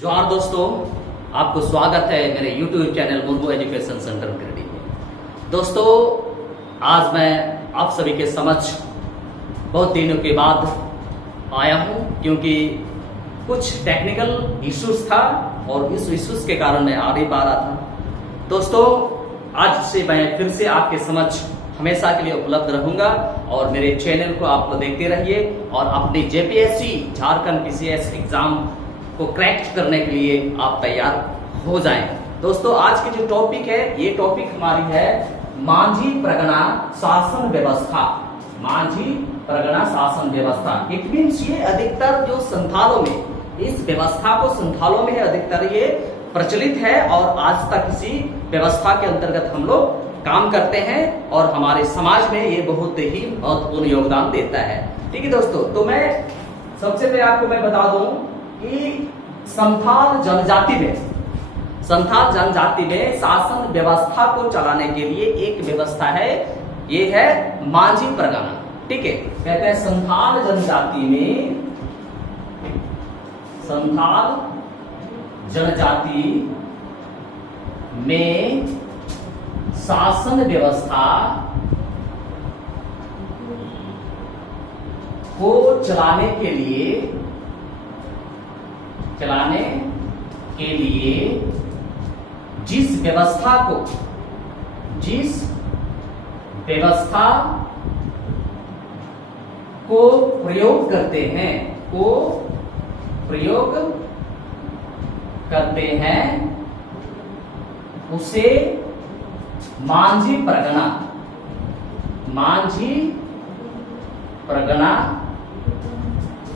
जोहार दोस्तों, आपको स्वागत है मेरे YouTube channel Murmu education centre Giridih में। दोस्तों, आज मैं आप सभी के समक्ष बहुत दिनों के बाद आया हूं क्योंकि कुछ टेक्निकल इश्यूज था और इस इश्यूज के कारण मैं आ नहीं पा रहा था। दोस्तों, आज से मैं फिर से आपके समक्ष हमेशा के लिए उपलब्ध रहूंगा और मेरे चैनल को आप लोग देखते रहिए और अपनी जेपीएससी झारखंड पीसीएस एग्जाम को क्रैक करने के लिए आप तैयार हो जाएं। दोस्तों, आज की जो टॉपिक है, ये टॉपिक हमारी है मांझी परगना शासन व्यवस्था। मांझी परगना शासन व्यवस्था, इट मीन्स ये अधिकतर जो संथालों में, इस व्यवस्था को संथालों में अधिकतर ये प्रचलित है और आज तक इसी व्यवस्था के अंतर्गत हम लोग काम करते हैं और हमारे समाज में ये बहुत ही महत्वपूर्ण योगदान देता है। ठीक है दोस्तों, तो मैं सबसे पहले आपको मैं बता दूं कि संथाल जनजाति में शासन व्यवस्था को चलाने के लिए एक व्यवस्था है, ये है मांझी परगना। ठीक है, कहते हैं संथाल जनजाति में शासन व्यवस्था को चलाने के लिए जिस व्यवस्था को प्रयोग करते हैं उसे मांझी परगना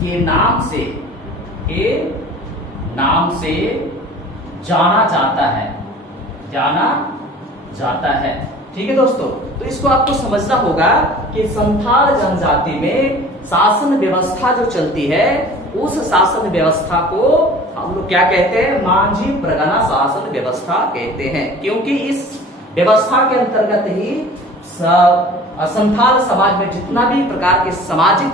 के नाम से जाना जाता है। ठीक है दोस्तों, तो इसको आपको समझना होगा कि संथाल जनजाति में शासन व्यवस्था जो चलती है, उस शासन व्यवस्था को हम लोग क्या कहते हैं? मांझी परगना शासन व्यवस्था कहते हैं, क्योंकि इस व्यवस्था के अंतर्गत ही संथाल समाज में जितना भी प्रकार के सामाजिक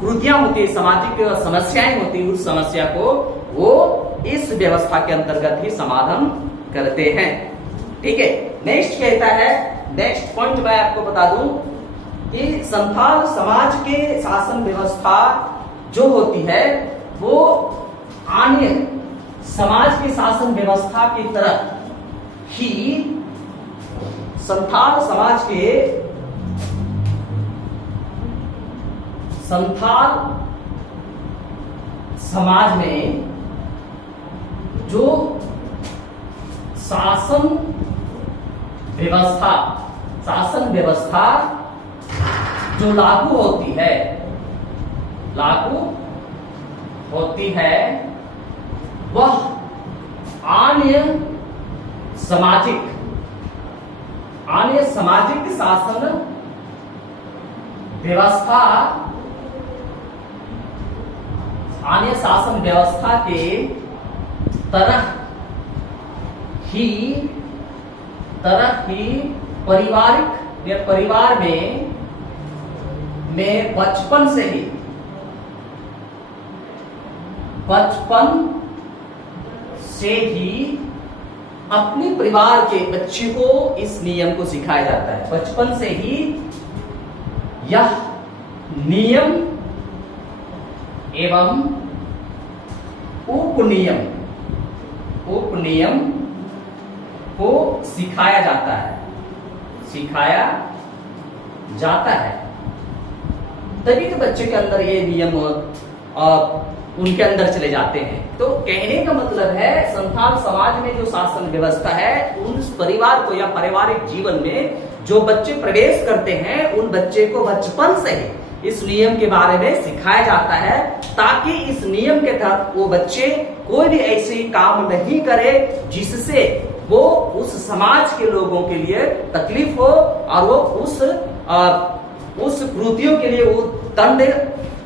कृतियां होती है, सामाजिक समस्याएं होती है, उस समस्या को वो इस व्यवस्था के अंतर्गत ही समाधान करते हैं। ठीक है, नेक्स्ट कहता है, नेक्स्ट पॉइंट मैं आपको बता दूं कि संथाल समाज के शासन व्यवस्था जो होती है वो अन्य समाज के शासन व्यवस्था की तरह ही संथाल समाज में जो शासन व्यवस्था जो लागू होती है वह अन्य सामाजिक शासन व्यवस्था के तरह ही पारिवारिक या परिवार में बचपन से ही अपने परिवार के बच्चे को इस नियम को सिखाया जाता है। बचपन से ही यह नियम एवं उपनियम को सिखाया जाता है, तभी तो बच्चे के अंदर ये नियम उनके अंदर चले जाते हैं। तो कहने का मतलब है, संथाल समाज में जो शासन व्यवस्था है, उन परिवार को या पारिवारिक जीवन में जो बच्चे प्रवेश करते हैं, उन बच्चे को बचपन से ही इस नियम के बारे में सिखाया जाता है, ताकि इस नियम के तहत वो बच्चे कोई भी ऐसे काम नहीं करे जिससे वो उस समाज के लोगों के लिए तकलीफ हो और वो उस कृतियों के लिए वो दंड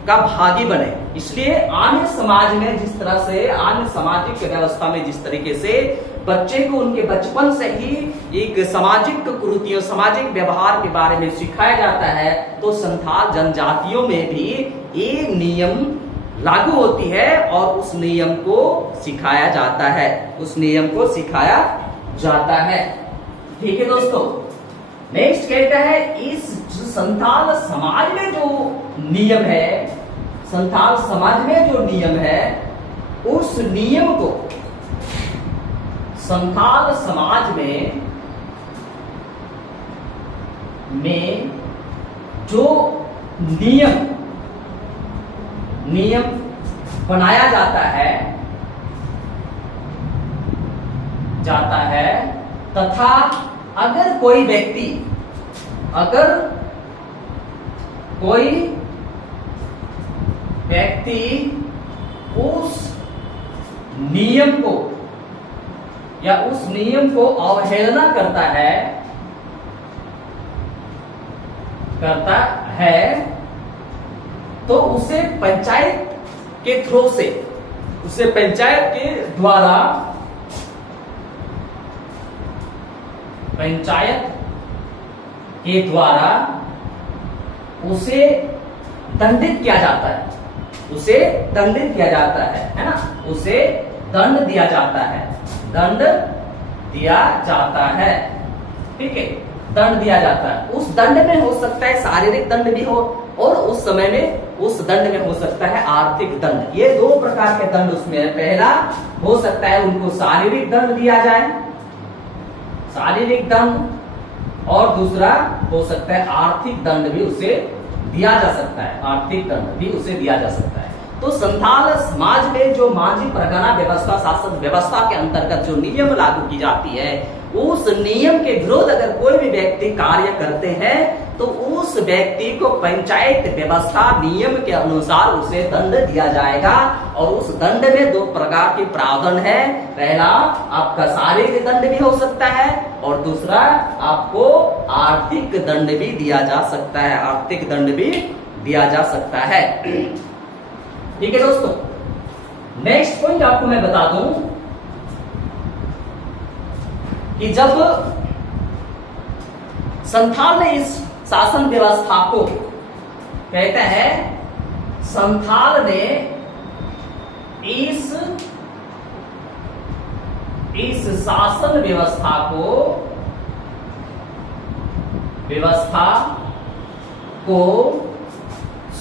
का भागी बने। इसलिए अन्य समाज में जिस तरह से, अन्य सामाजिक व्यवस्था में जिस तरीके से बच्चे को उनके बचपन से ही एक सामाजिक कुरीतियों, सामाजिक व्यवहार के बारे में सिखाया जाता है, तो संथाल जनजातियों में भी ये नियम लागू होती है और उस नियम को सिखाया जाता है, उस नियम को सिखाया जाता है। ठीक है दोस्तों, नेक्स्ट कहता है इस संथाल समाज में जो नियम है, संथाल समाज में जो नियम है, उस नियम को संथाल समाज में जो नियम बनाया जाता है तथा अगर कोई व्यक्ति उस नियम को या उस नियम को अवहेलना करता है तो उसे पंचायत के थ्रू से, उसे पंचायत के द्वारा उसे दंडित किया जाता है, उसे दंडित किया जाता है ना, उसे दंड दिया जाता है, दंड दिया जाता है। ठीक है, दंड दिया जाता है। उस दंड में हो सकता है शारीरिक दंड भी हो और उस समय में उस दंड में हो सकता है आर्थिक दंड। ये दो प्रकार के दंड उसमें है। पहला हो सकता है उनको शारीरिक दंड दिया जाए, शारीरिक दंड, और दूसरा हो सकता है आर्थिक दंड भी उसे दिया जा सकता है, आर्थिक दंड भी उसे दिया जा सकता है। तो संथाल समाज में जो माझी परगना व्यवस्था, शासन व्यवस्था के अंतर्गत जो नियम लागू की जाती है, उस नियम के विरोध अगर कोई भी व्यक्ति कार्य करते हैं तो उस व्यक्ति को पंचायत व्यवस्था नियम के अनुसार उसे दंड दिया जाएगा। और उस दंड में दो प्रकार के प्रावधान है। पहला आपका शारीरिक दंड भी हो सकता है और दूसरा आपको आर्थिक दंड भी दिया जा सकता है, आर्थिक दंड भी दिया जा सकता है। ठीक है दोस्तों, नेक्स्ट पॉइंट आपको मैं बता दूं कि जब संथाल ने इस शासन व्यवस्था को, कहते हैं संथाल ने इस शासन व्यवस्था को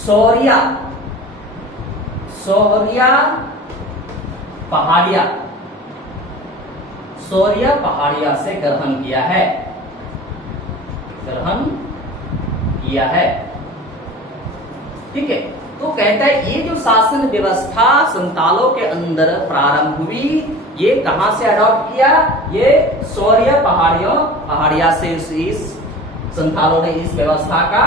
शौर्य पहाड़िया से ग्रहण किया है। ठीक है, तो कहता है ये जो शासन व्यवस्था संथालों के अंदर प्रारंभ हुई, ये कहां से अडॉप्ट किया? ये शौर्य पहाड़िया से इस संथालों ने इस व्यवस्था का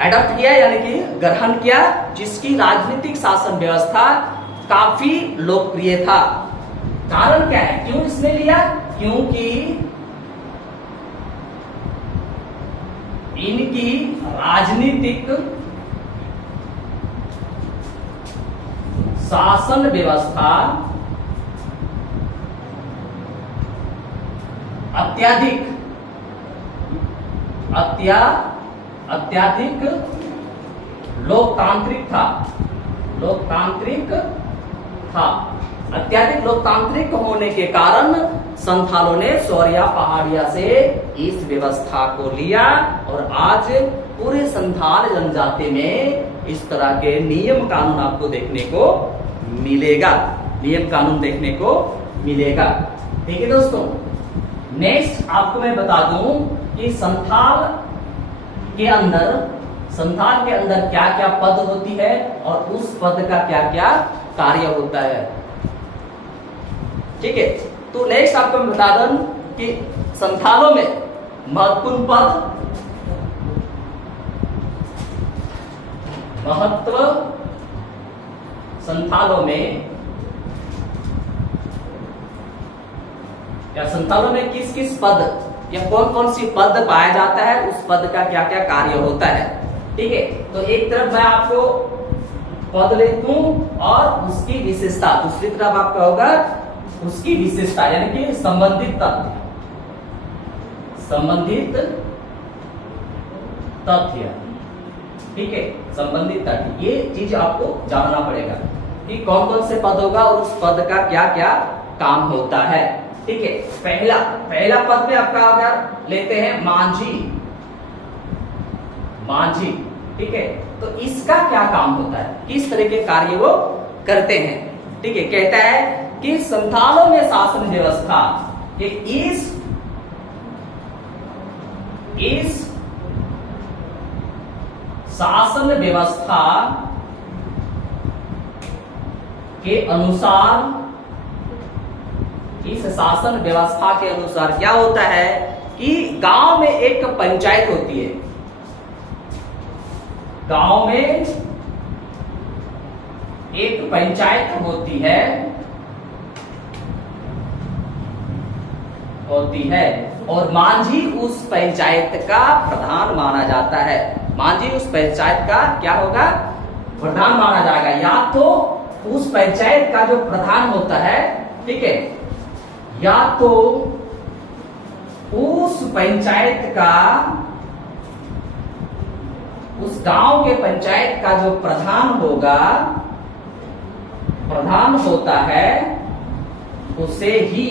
एडॉप्ट किया, यानी कि ग्रहण किया, जिसकी राजनीतिक शासन व्यवस्था काफी लोकप्रिय था। कारण क्या है, क्यों इसने लिया? क्योंकि इनकी राजनीतिक शासन व्यवस्था अत्याधिक लोकतांत्रिक था। अत्याधिक लोकतांत्रिक होने के कारण संथालों ने शौर्य पहाड़िया से इस व्यवस्था को लिया और आज पूरे संथाल जनजाति में इस तरह के नियम कानून आपको देखने को मिलेगा, नियम कानून देखने को मिलेगा। ठीक है दोस्तों, नेक्स्ट आपको मैं बता दूं कि संथाल के अंदर क्या क्या पद होती है और उस पद का क्या क्या कार्य होता है। ठीक है, तो नेक्स्ट आपको मैं बता दूं कि संथालों में महत्वपूर्ण पद, संथालों में किस किस पद या कौन कौन सी पद पाया जाता है, उस पद का क्या क्या कार्य होता है। ठीक है, तो एक तरफ मैं आपको पद लिखूं और उसकी विशेषता, दूसरी तरफ आपका होगा उसकी विशेषता, यानी कि संबंधित तथ्य। ठीक है, संबंधित था। ये चीज आपको जानना पड़ेगा कि कौन कौन से पद होगा और उस पद का क्या क्या काम होता है। ठीक है, पहला पद में आपका अगर लेते हैं मांझी, मांझी, ठीक है, तो इसका क्या काम होता है, किस तरह के कार्य वो करते हैं। ठीक है, कहता है कि संथालों में शासन व्यवस्था कि इस शासन व्यवस्था के अनुसार, इस शासन व्यवस्था के अनुसार क्या होता है कि गांव में एक पंचायत होती है, गांव में एक पंचायत होती है और मांझी उस पंचायत का प्रधान माना जाता है। मांझी उस पंचायत का क्या होगा, प्रधान माना जाएगा। या तो उस पंचायत का जो प्रधान होता है, ठीक है, या तो उस पंचायत का, उस गांव के पंचायत का जो प्रधान होगा, प्रधान होता है, उसे ही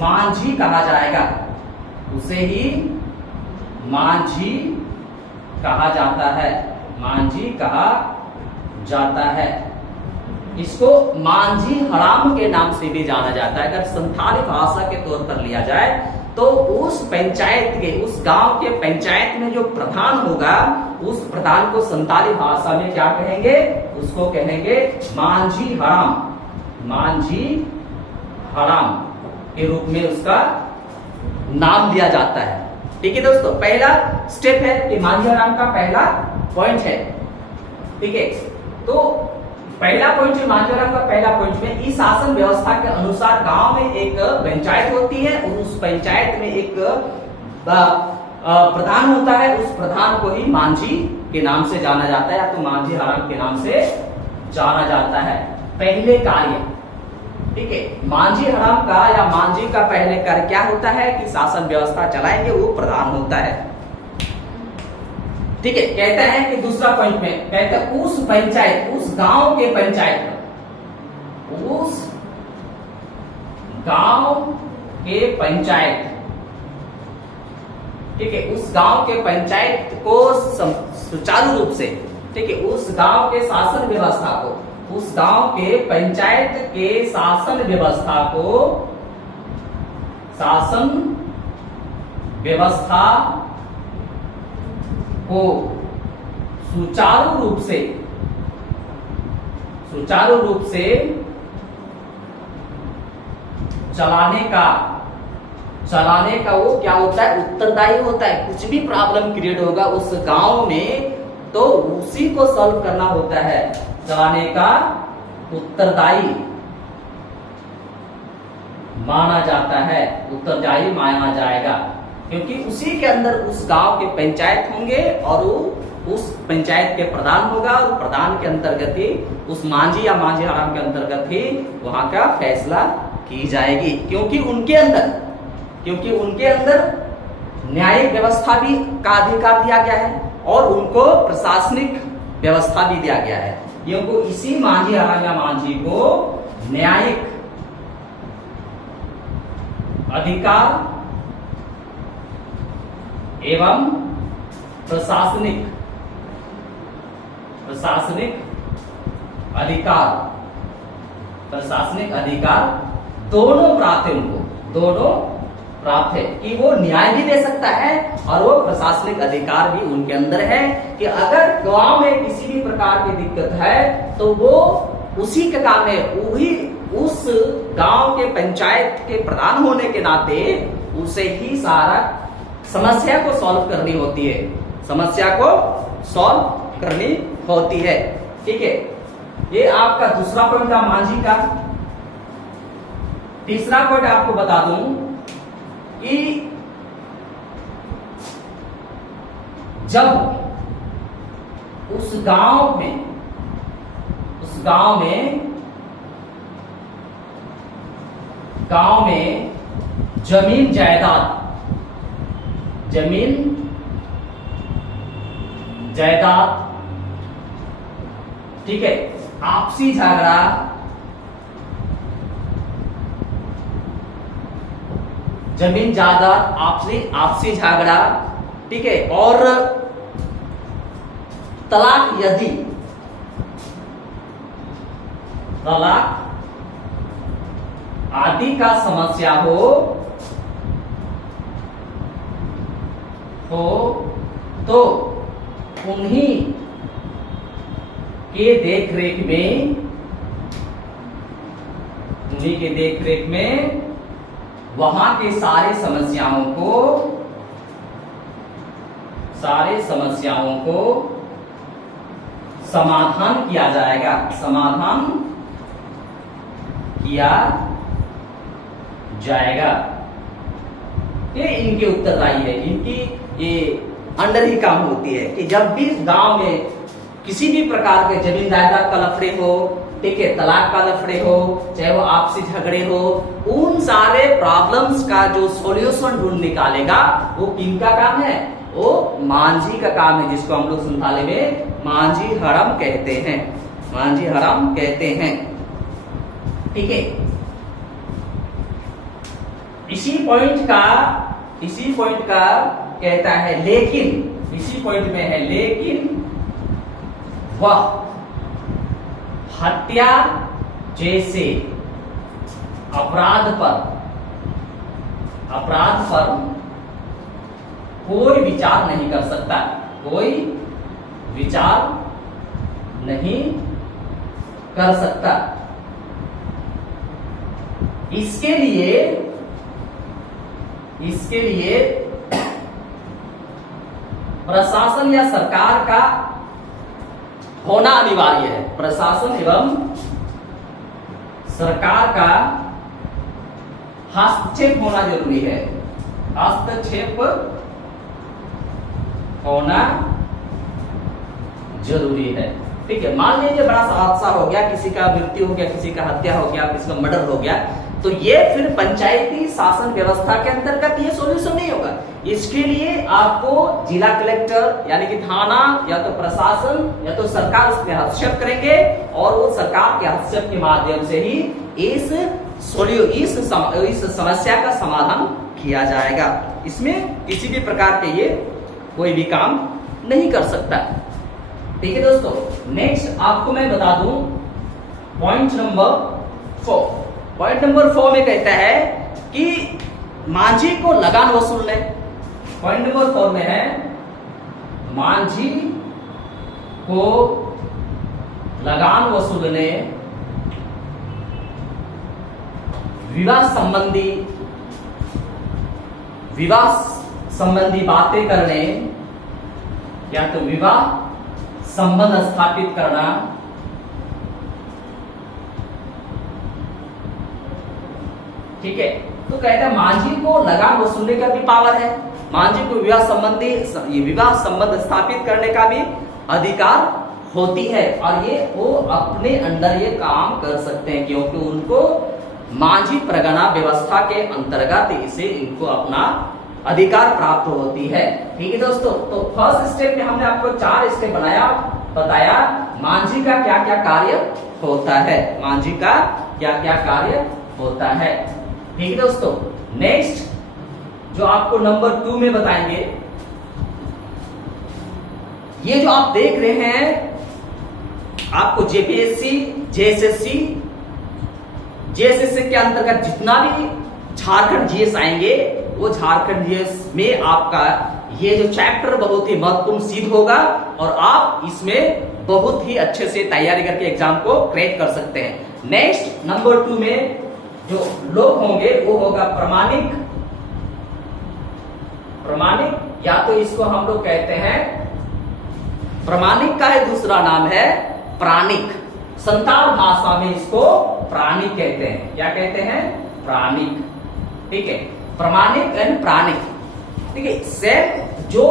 मांझी कहा जाएगा, उसे ही मांझी कहा जाता है, मांझी कहा जाता है। इसको मांझी हराम के नाम से भी जाना जाता है। अगर संथाली भाषा के तौर पर लिया जाए तो उस पंचायत के, उस गांव के पंचायत में जो प्रधान होगा, उस प्रधान को संथाली भाषा में क्या कहेंगे, उसको कहेंगे मांझी हराम, मांझी हराम के रूप में उसका नाम दिया जाता है। ठीक है दोस्तों, पहला स्टेप है कि मांझी हराम का पहला पॉइंट है। ठीक है, तो पहला पॉइंट है मांझी हराम का पहला पॉइंट में इस शासन व्यवस्था के अनुसार गांव में एक पंचायत होती है और उस पंचायत में एक प्रधान होता है। उस प्रधान को ही मांझी के नाम से जाना जाता है या तो मांझी हराम के नाम से जाना जाता है। पहले कार्य, ठीक है, मांझी हराम का या मांझी का पहले कार्य क्या होता है कि शासन व्यवस्था चलाएंगे, वो प्रधान होता है। ठीक है, कहता है कि दूसरा पॉइंट में कहता है उस पंचायत, उस गांव के पंचायत, उस गांव के पंचायत, ठीक है, उस गांव के पंचायत को सुचारू रूप से, ठीक है, उस गांव के शासन व्यवस्था को, उस गांव के पंचायत के शासन व्यवस्था को, शासन व्यवस्था को सुचारू रूप से चलाने का वो क्या होता है, उत्तरदायी होता है। कुछ भी प्रॉब्लम क्रिएट होगा उस गांव में तो उसी को सॉल्व करना होता है, चलाने का उत्तरदायी माना जाता है, उत्तरदायी माना जाएगा, क्योंकि उसी के अंदर उस गांव के पंचायत होंगे और उस पंचायत के प्रधान होगा और प्रधान के अंतर्गत ही, उस मांझी या मांझी हराम के अंतर्गत ही वहां का फैसला की जाएगी। क्योंकि उनके अंदर न्यायिक व्यवस्था भी का अधिकार दिया गया है और उनको प्रशासनिक व्यवस्था भी दिया गया है। क्योंकि इसी मांझी हराम या मांझी को न्यायिक अधिकार एवं प्रशासनिक अधिकार दोनों प्राप्त है, उनको दोनों प्राप्त है कि वो न्याय भी दे सकता है और वो प्रशासनिक अधिकार भी उनके अंदर है कि अगर गांव में किसी भी प्रकार की दिक्कत है तो वो उसी का काम है, वही उस गांव के पंचायत के प्रधान होने के नाते उसे ही सारा समस्या को सॉल्व करनी होती है, समस्या को सॉल्व करनी होती है। ठीक है, ये आपका दूसरा पॉइंट था मांझी का। तीसरा पॉइंट आपको बता दूं कि जब उस गांव में जमीन जायदाद, ठीक है, आपसी झगड़ा, जमीन जायदाद, आपसी झगड़ा, ठीक है, और तलाक, यदि तलाक आदि का समस्या हो तो उन्हीं के देखरेख में वहां के सारे समस्याओं को समाधान किया जाएगा, समाधान किया जाएगा। ये इनके उत्तरदायी है, इनकी ये अंडर ही काम होती है कि जब भी गांव में किसी भी प्रकार के जमीन जायदाद का लफड़े हो, ठीक है, तलाक का लफड़े हो, चाहे वो आपसी झगड़े हो, उन सारे प्रॉब्लम्स का जो सॉल्यूशन ढूंढ निकालेगा वो किनका काम है? वो मांझी का काम है, जिसको हम लोग संथाली में मांझी हड़म कहते हैं, मांझी हड़म कहते हैं, ठीक है। इसी पॉइंट का कहता है लेकिन, इसी पॉइंट में है लेकिन वह हत्या जैसे अपराध पर कोई विचार नहीं कर सकता, कोई विचार नहीं कर सकता। इसके लिए प्रशासन या सरकार का होना अनिवार्य है, प्रशासन एवं सरकार का हस्तक्षेप होना जरूरी है, हस्तक्षेप होना जरूरी है, ठीक है। मान लीजिए बड़ा सा हादसा हो गया, किसी का मृत्यु हो गया, किसी का हत्या हो गया, किसी का मर्डर हो गया, तो ये फिर पंचायती शासन व्यवस्था के अंतर्गत ये सॉल्यूशन नहीं होगा। इसके लिए आपको जिला कलेक्टर यानी कि थाना या तो प्रशासन या तो सरकार उसमें हस्तक्षेप करेंगे और वो सरकार के हस्तक्षेप के माध्यम से ही इस समस्या का समाधान किया जाएगा। इसमें किसी भी प्रकार के ये कोई भी काम नहीं कर सकता, ठीक है दोस्तों। नेक्स्ट आपको मैं बता दूं पॉइंट नंबर 4। पॉइंट नंबर 4 में कहता है कि मांझी को लगान वसूलने, पॉइंट नंबर 4 में है मांझी को लगान वसूलने, विवाह संबंधी बातें करने या तो विवाह संबंध स्थापित करना, ठीक है। तो कहता है मांझी को लगान वसूलने का भी पावर है, मांझी को विवाह संबंध स्थापित करने का भी अधिकार होती है, और ये वो अपने अंदर ये काम कर सकते हैं क्योंकि उनको मांझी परगना व्यवस्था के अंतर्गत इनको अपना अधिकार प्राप्त होती है, ठीक है दोस्तों। तो फर्स्ट स्टेप में हमने आपको 4 स्टेप बताया मांझी का क्या क्या कार्य होता है, मांझी का क्या क्या कार्य होता है, ठीक है दोस्तों। नेक्स्ट जो आपको नंबर 2 में बताएंगे, ये जो आप देख रहे हैं आपको जेपीएससी, जेएसएससी के अंतर्गत जितना भी झारखंड जीएस आएंगे वो झारखंड जीएस में आपका ये जो चैप्टर बहुत ही महत्वपूर्ण सिद्ध होगा और आप इसमें बहुत ही अच्छे से तैयारी करके एग्जाम को क्रैक कर सकते हैं। नेक्स्ट नंबर 2 में जो लोग होंगे वो होगा प्रमाणिक या तो इसको हम लोग कहते हैं प्रमाणिक का है दूसरा नाम है प्राणिक, संताल भाषा में इसको प्राणिक कहते हैं। क्या कहते हैं? प्राणिक, ठीक है। प्रमाणिक एंड प्राणिक, ठीक है। सेम जो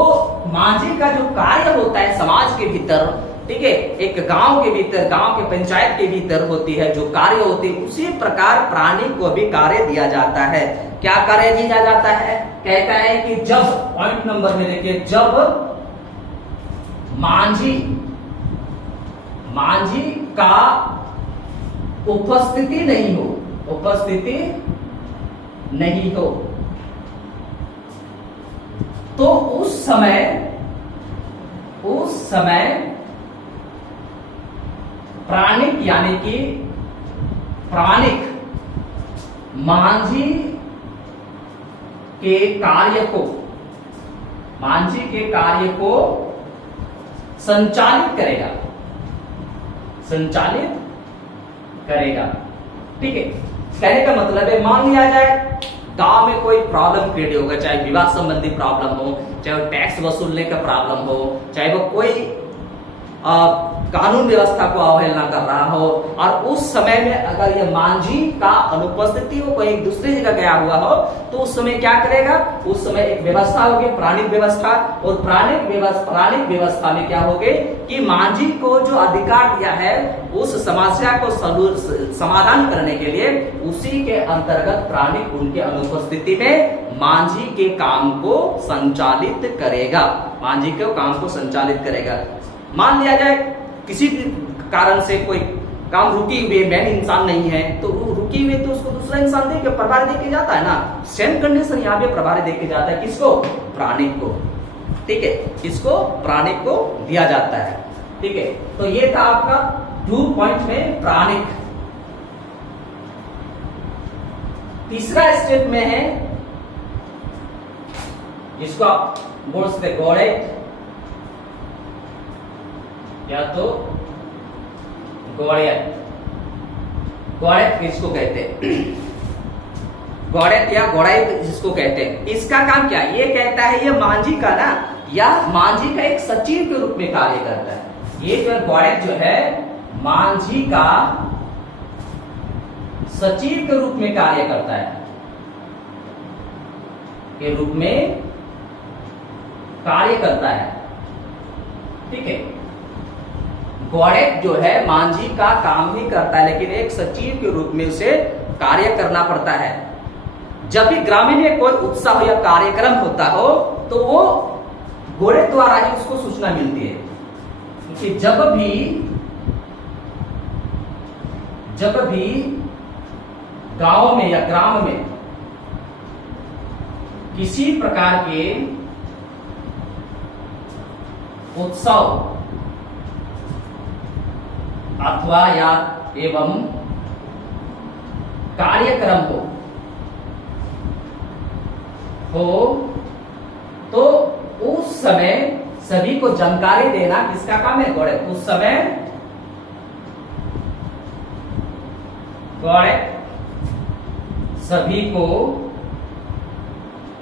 मांझी का जो कार्य होता है समाज के भीतर, ठीक है, एक गांव के भीतर, गांव के पंचायत के भीतर होती है जो कार्य होती है, उसी प्रकार प्राणिक को भी कार्य दिया जाता है। क्या कार्य दिया जाता है? कहता है कि जब, पॉइंट नंबर में देखिए, जब मांझी मांझी का उपस्थिति नहीं हो, उपस्थिति नहीं हो, तो उस समय प्राणिक यानी कि प्राणिक मांझी के कार्य को संचालित करेगा। ठीक है, कहने का मतलब है, मान लिया जाए गांव में कोई प्रॉब्लम क्रिएट होगा, चाहे विवाह संबंधी प्रॉब्लम हो, चाहे वो टैक्स वसूलने का प्रॉब्लम हो, चाहे वो कोई कानून व्यवस्था को अवहेलना कर रहा हो, और उस समय में अगर ये मांझी का अनुपस्थिति हो, कोई एक दूसरी जगह गया हुआ हो, तो उस समय क्या करेगा, उस समय एक व्यवस्था होगी, प्राणिक व्यवस्था, और प्राणिक व्यवस्था में क्या होगी कि मांझी को जो अधिकार दिया है उस समस्या को समाधान करने के लिए, उसी के अंतर्गत प्राणिक उनके अनुपस्थिति में मांझी के काम को संचालित करेगा, मांझी के काम को संचालित करेगा। मान लिया जाए किसी कारण से कोई काम रुकी हुई, मेन इंसान नहीं है, तो रुकी हुई तो उसको दूसरा इंसान दे के प्रभारी दे के जाता है ना। सेम कंडीशन यहाँ पे प्रभारी दे के जाता है, किसको, प्राणिक को। ठीक है, किसको, प्राणिक को दिया जाता है। ठीक है, तो ये था आपका 2 पॉइंट में प्राणिक। तीसरा स्टेप में है जिसको आप बोल सकते गौड़ैत, या तो गौड़ैत किसको कहते हैं, गौड़ैत या गौड़ैत जिसको कहते हैं। इसका काम क्या है, ये कहता है ये मांझी का ना, या मांझी का एक सचिव के रूप में कार्य करता है। ये जो गौड़ैत जो है मांझी का सचिव के रूप में कार्य करता है, के रूप में कार्य करता है। ठीक है, गौड़ैत जो है मांझी का काम ही करता है, लेकिन एक सचिव के रूप में उसे कार्य करना पड़ता है। जब भी ग्रामीण में कोई उत्सव या कार्यक्रम होता हो, तो वो गौड़ैत द्वारा ही उसको सूचना मिलती है कि जब भी गांव में या ग्राम में किसी प्रकार के उत्सव अथवा या एवं कार्यक्रम हो तो उस समय सभी को जानकारी देना किसका काम है, गौड़ैत। उस समय गौड़ैत सभी को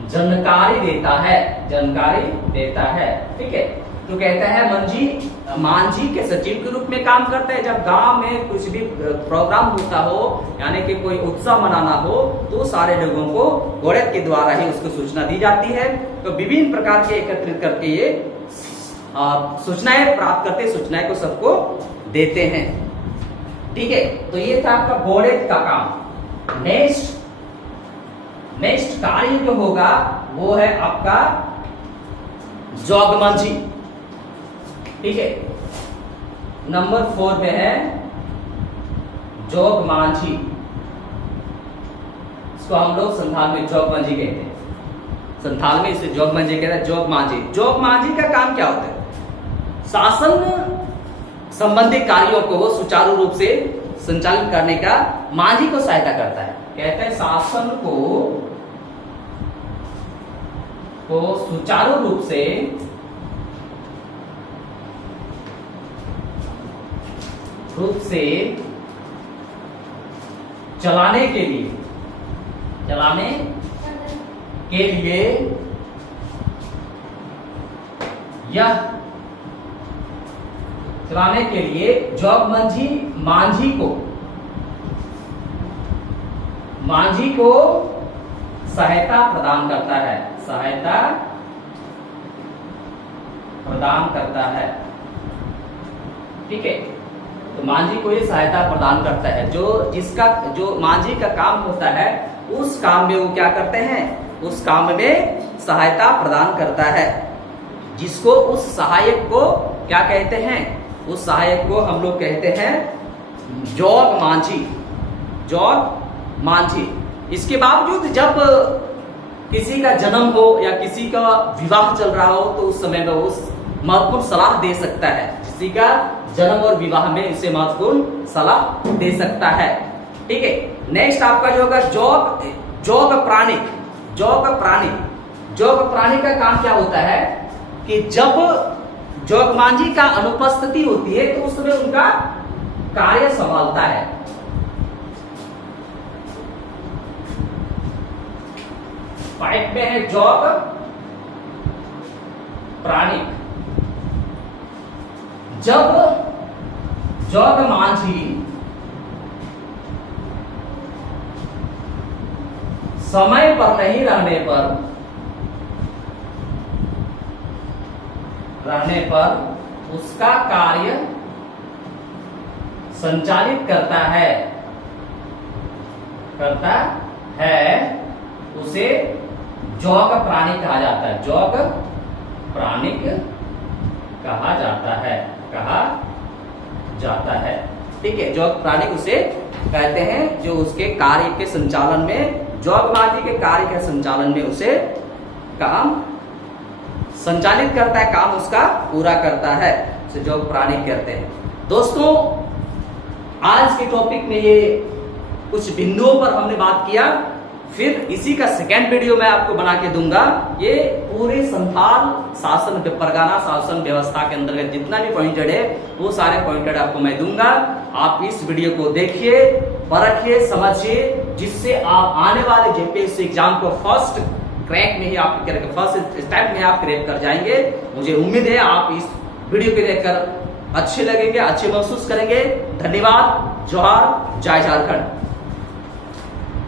जानकारी देता है। ठीक है, तो कहता है मांझी के सचिव के रूप में काम करता है। जब गांव में कुछ भी प्रोग्राम होता हो, यानी कि कोई उत्सव मनाना हो, तो सारे लोगों को गौड़ैत के द्वारा ही उसको सूचना दी जाती है। तो विभिन्न प्रकार के एकत्रित करके ये सूचनाएं प्राप्त करते, सूचनाएं को सबको देते हैं। ठीक है, तो ये था आपका गौड़ैत का काम। नेक्स्ट कार्य जो होगा वो है आपका जोगमांझी। ठीक है, नंबर 4 में है जोगमांझी। इसको हम लोग संथाल में जोगमांझी कहते हैं, संथाल में इसे जोगमांझी कहते हैं। जोगमांझी का काम क्या होता है, शासन संबंधी कार्यों को सुचारू रूप से संचालित करने का मांझी को सहायता करता है। कहते हैं शासन को सुचारू रूप से चलाने के लिए जोगमांझी मांझी को सहायता प्रदान करता है। ठीक है, तो मांझी को ये सहायता प्रदान करता है। जो मांझी का काम होता है, उस काम में वो क्या करते हैं, उस काम में सहायता प्रदान करता है, जिसको उस सहायक को क्या कहते हैं, उस सहायक को हम लोग कहते हैं जोग मांझी, जोग मांझी। इसके बावजूद जब किसी का जन्म हो या किसी का विवाह चल रहा हो तो उस समय में वो महत्वपूर्ण सलाह दे सकता है। किसी का जन्म और विवाह में इसे महत्वपूर्ण सलाह दे सकता है। ठीक है, नेक्स्ट आपका जो होगा जोग, जोग प्राणिक। जोग प्राणिक, जोग प्राणिक का काम क्या होता है कि जब जोग मांझी का अनुपस्थिति होती है तो उस समय उनका कार्य संभालता है। फाइट में है जोग प्राणिक। जब जोग मांझी समय पर नहीं रहने पर उसका कार्य संचालित करता है, उसे जोग प्राणिक कहा जाता है। जोग प्राणिक कहा जाता है। ठीक है, जोग प्राणिक उसे कहते हैं जो उसके कार्य के संचालन में, जोग मांझी के कार्य के संचालन में उसे काम संचालित करता है, काम उसका पूरा करता है, उसे जोग प्राणिक कहते हैं। दोस्तों, आज के टॉपिक में ये कुछ बिंदुओं पर हमने बात किया, फिर इसी का सेकेंड वीडियो मैं आपको बना के दूंगा। ये पूरे संथाल शासन, परगना शासन व्यवस्था के अंतर्गत जितना भी पॉइंटेड है वो सारे पॉइंटेड आपको मैं दूंगा। आप इस वीडियो को देखिए, परखिए, समझिए, जिससे आप आने वाले जेपीएससी एग्जाम को फर्स्ट क्रैक में ही आप फर्स्ट स्टेप में आप क्रैक कर जाएंगे। मुझे उम्मीद है आप इस वीडियो को देखकर अच्छे लगेंगे, अच्छे महसूस करेंगे। धन्यवाद। जोहार, जय झारखंड।